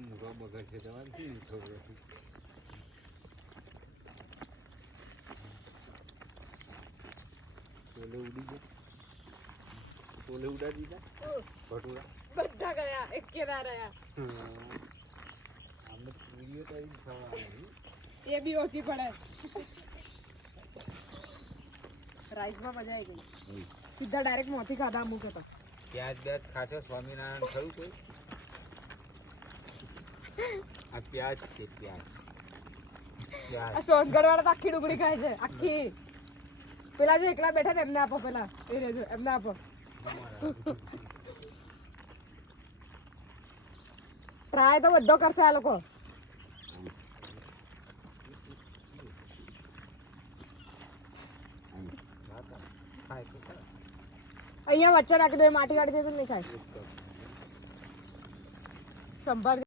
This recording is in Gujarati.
મુખા બગડ છે તમારે શું ખબર તોલે ઉડી ગયા તોલે ઉડાડી દીધા ભટુરા બધા ગયા એક કે ના રહ્યા આમને પૂરીઓ તો ખાવાની એ બી ઓછી પડે રાઈસમાં મજા આવી ગઈ સીધા ડાયરેક્ટ મોથી ખાધા અમુક હતા પ્યાજ બ્યાજ ખાશો સ્વામિનારાયણ થયું કોઈ આ પ્યાજ છે પ્યાજ આ સોનગઢ વાળા તો આખી ડુંગળી ખાય છે આખી પેલા જો એકલા બેઠા ને એમને આપો પેલા એ રેજો એમને આપો ટ્રાય તો બધો કરશે આ લોકો અહીંયા વચ્ચે રાખી દે માટી કાઢી દે તો નહીં ખાય સંભાળ